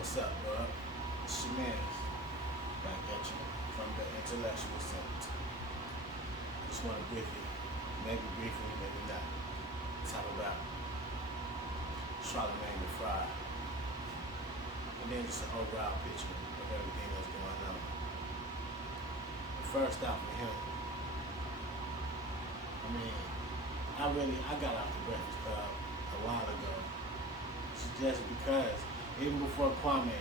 What's up, bro? It's your man back at you from the intellectual summit. Just want to briefly, maybe not, talk about Charlamagne the Fry, and then just an overall picture of everything that's going on. First off with him, I got off the Breakfast Club a while ago, just because, even before Kwame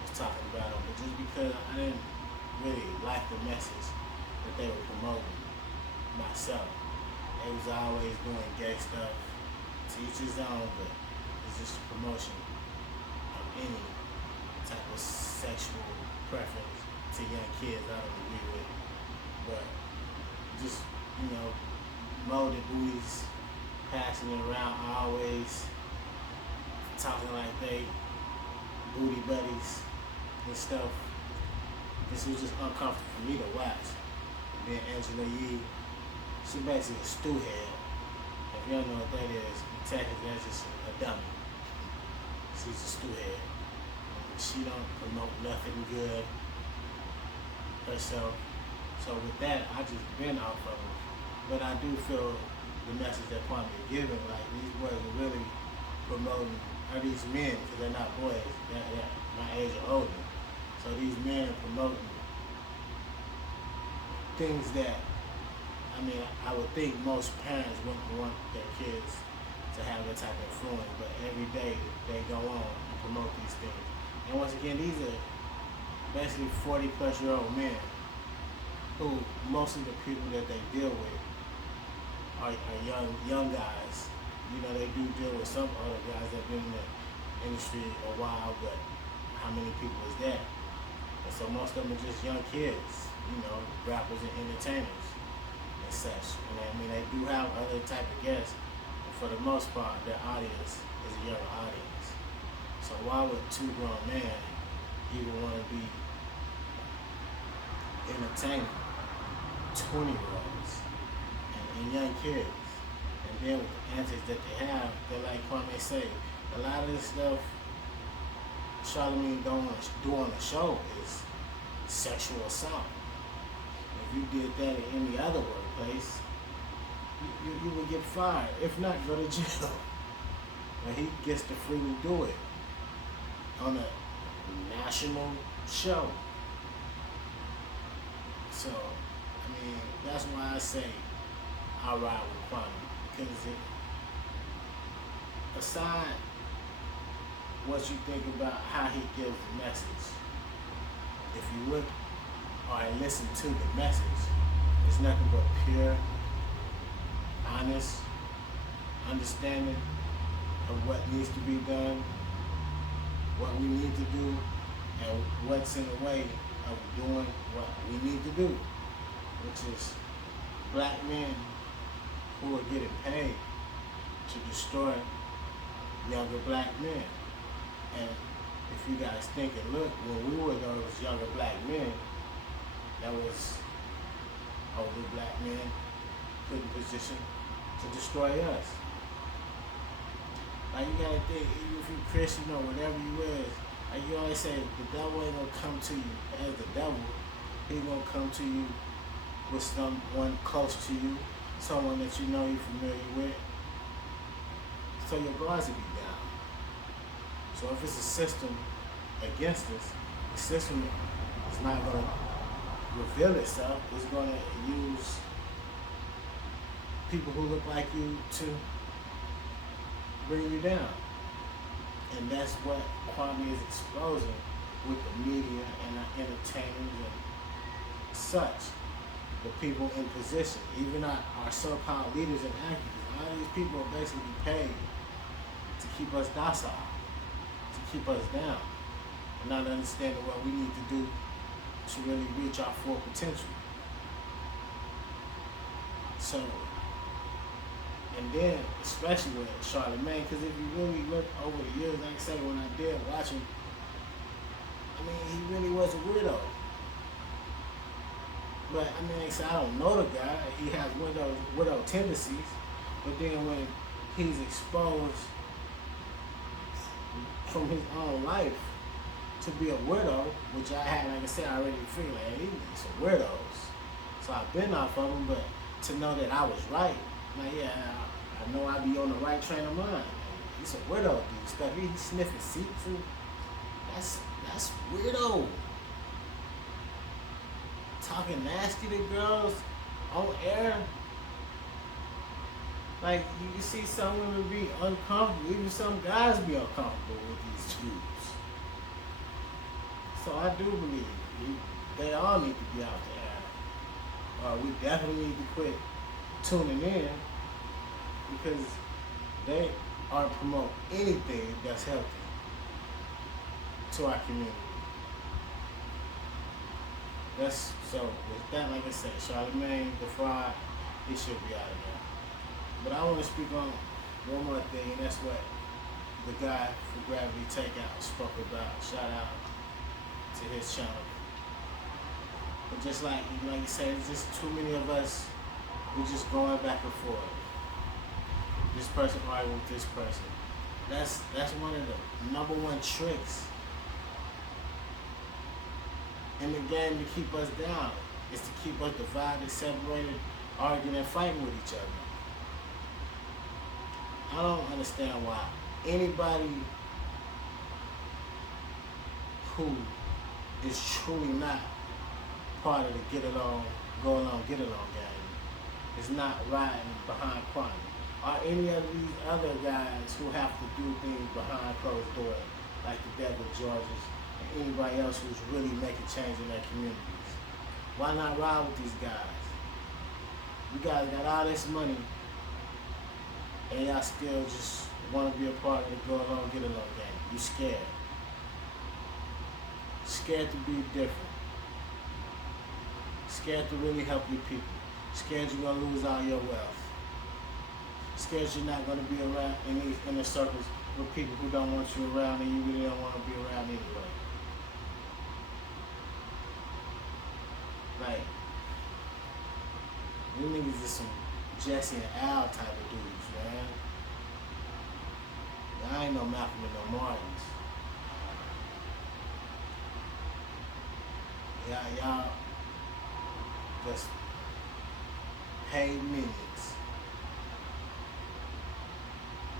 was talking about him, but just because I didn't really like the message that they were promoting myself. They was always doing gay stuff, to each his own, but it's just a promotion of any type of sexual preference to young kids. I don't agree with it, but just, molded booties, passing it around, always talking like they booty buddies and stuff. This was just uncomfortable for me to watch. And then Angela Yee, she basically a stew head. If you don't know what that is, technically that's just a dummy. She's a stew head. She don't promote nothing good herself. So with that, I just been off of her. But I do feel the message that Kwame is giving, like these boys are really promoting, or these men, because they're not boys, they're my age or older. So these men are promoting things that, I would think most parents wouldn't want their kids to have that type of influence, but every day they go on and promote these things. And once again, these are basically 40-plus-year-old men who, most of the people that they deal with are young guys. They do deal with some other guys that have been in the industry a while, but how many people is that? And so most of them are just young kids, rappers and entertainers and such. And they do have other type of guests, but for the most part, their audience is a younger audience. So why would two grown men even want to be entertaining 20-year-olds and young kids? And then with the antics that they have, they're like Kwame say, a lot of this stuff Charlamagne do on the show is sexual assault. If you did that in any other workplace, you would get fired. If not, go to jail. And he gets to freely do it on a national show. So, that's why I say I ride with Kwame. Because aside what you think about how he gives the message, if you look or listen to the message, it's nothing but pure, honest understanding of what needs to be done, what we need to do, and what's in the way of doing what we need to do, which is black men who are getting paid to destroy younger black men. And if you guys think and look, when we were those younger black men, that was older black men put in position to destroy us. Like, you gotta think, if you're Christian or whatever you is, like you always say, the devil ain't gonna come to you as the devil. He's gonna come to you with someone close to you, someone that you know you're familiar with. So your guards will be down. So if it's a system against us, the system is not going to reveal itself. It's going to use people who look like you to bring you down. And that's what Kwame is exposing with the media and our entertainers and such. The people in position, even our so-called leaders and activists, all these people are basically paid to keep us docile, to keep us down, and not understanding what we need to do to really reach our full potential. So, and then, especially with Charlamagne, because if you really look over the years, like I say, when I did watch him, he really was a weirdo. But, like I said, I don't know the guy. He has widow tendencies. But then when he's exposed from his own life to be a widow, which I had, like I said, I already figured like, hey, these some weirdos. So I've been off of them, but to know that I was right, like yeah, I know I be on the right train of mind. Like, he's a weirdo, dude. Stuff he sniffing seats and that's weirdo. Talking nasty to girls on air. Like you see some women be uncomfortable, even some guys be uncomfortable with these dudes. So I do believe they all need to be out there. We definitely need to quit tuning in because they aren't promoting anything that's healthy to our community. That's so with that, like I said, Charlemagne the Fraud, he should be out of there. But I want to speak on one more thing, and that's what the guy for Gravity Takeout spoke about. Shout out to his channel. But just like you said, it's just too many of us. We're just going back and forth. This person arguing with this person. That's one of the number one tricks in the game to keep us down. Is to keep us divided, separated, arguing and fighting with each other. I don't understand why anybody who is truly not part of the get along, go along, get along game is not riding behind Kwame. Or any of these other guys who have to do things behind closed doors, like the Devil Georges and anybody else who's really making change in their communities. Why not ride with these guys? You guys got all this money and y'all still just want to be a part of the go along, get along game. You scared. Scared to be different. Scared to really help your people. Scared you're going to lose all your wealth. Scared you're not going to be around in these inner circles with people who don't want you around and you really don't want to be around anyway. Like, you niggas is some Jesse and Al type of dudes, man. I ain't no Malcolm and no Martins. Y'all just paid minions.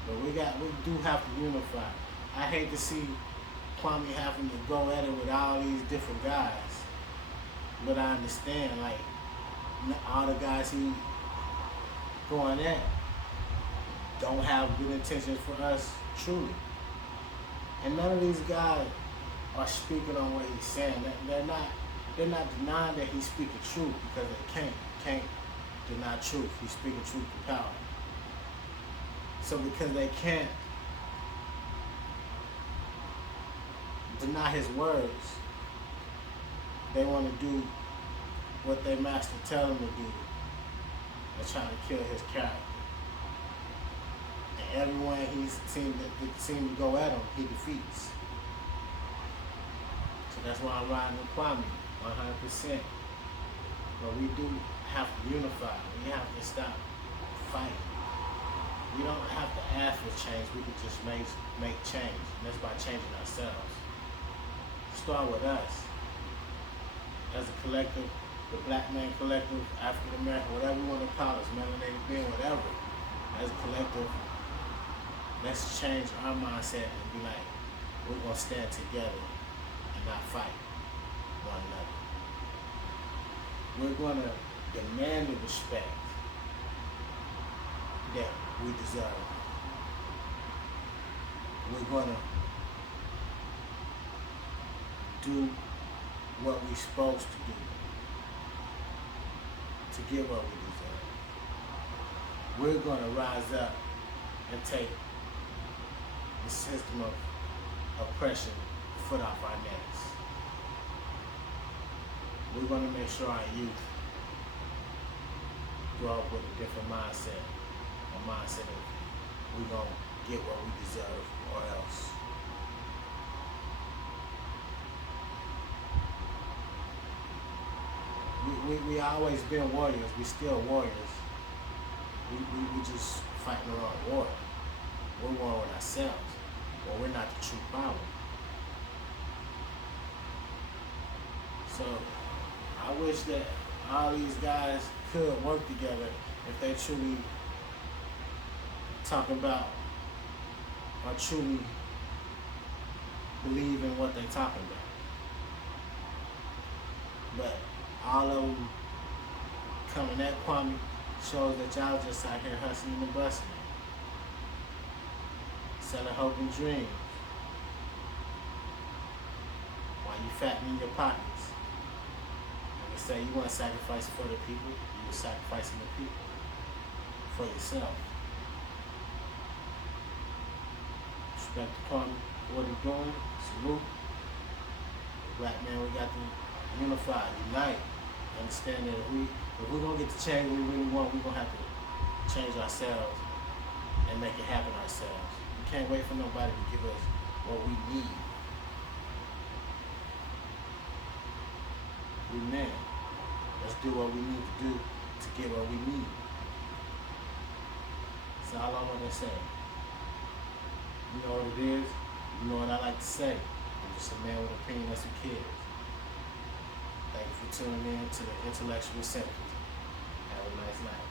But we do have to unify. I hate to see Kwame having to go at it with all these different guys. But I understand, like, all the guys he going at don't have good intentions for us, truly. And none of these guys are speaking on what he's saying. They're not denying that he's speaking truth because they can't deny truth. He's speaking truth to power. So because they can't deny his words, they want to do what their master tell them to do and try to kill his character. And everyone he seemed to go at him, he defeats. So that's why I'm riding with Kwame, 100%. But we do have to unify. We have to stop fighting. We don't have to ask for change. We can just make change. And that's by changing ourselves. Start with us. As a collective, the Black Man Collective, African American, whatever you want to call us, melanated being, whatever. As a collective, let's change our mindset and be like, we're going to stand together and not fight one another. We're going to demand the respect that we deserve. We're going to do what we're supposed to do to get what we deserve. We're going to rise up and take the system of oppression foot off our necks. We're going to make sure our youth grow up with a different mindset, a mindset of we're going to get what we deserve or else. We always been warriors. We still warriors. We just fighting the wrong war. We're war with ourselves. Well, we're not the true power. So I wish that all these guys could work together if they truly talking about or truly believe in what they talking about. But all of them coming at Kwame shows that y'all just out here hustling and busting, selling hope and dreams while you fattening your pockets. When you say you want to sacrifice for the people, you're sacrificing the people for yourself. Respect to Kwame for what he's doing. Salute. Black man, we got to unify, unite, understand that if we're gonna get the change we really want, we're gonna have to change ourselves and make it happen ourselves. We can't wait for nobody to give us what we need. We men. Let's do what we need to do to get what we need. That's all I want to say. You know what it is? You know what I like to say. I'm just a man with an opinion that's who cares. Thank you for tuning in to the Intellectual Sympathy. Have a nice night.